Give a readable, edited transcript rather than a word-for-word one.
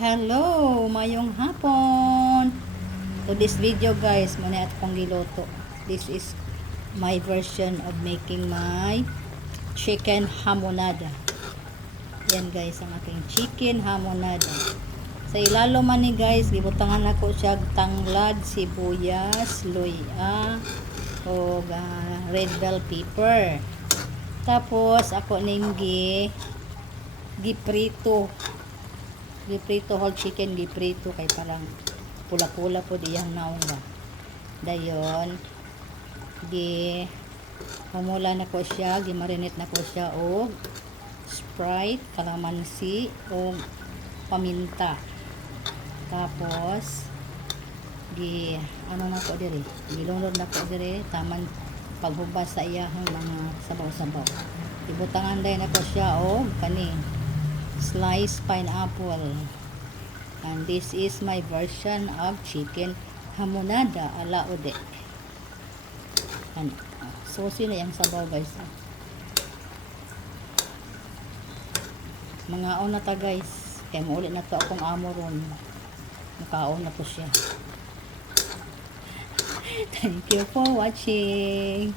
Hello, mayong hapon. To this video guys, muna at kong giluto. This is my version of making my chicken hamonada. Yan guys, ang aking chicken hamonada. Sa ilalo man ni guys, gibutangan ako siya tanglad, sibuyas, luya, o red bell pepper. Tapos ako ning giprito whole chicken, giprito kay parang pula-pula po diyang naong ba. Dayon humula na ko siya, gimarinate na ko siya o Sprite, kalamansi o paminta. Tapos ano na ko diri, gilunod na ko diri taman paghubas sa iyahang mga sabaw-sabaw. Ibutangan day na ko siya o kani sliced pineapple. And this is my version of chicken hamonada ala ode. And saucy na yung sabaw guys. Mga na ta guys. Kaya maulit na to akong amo ron. Makaon na to siya. Thank you for watching.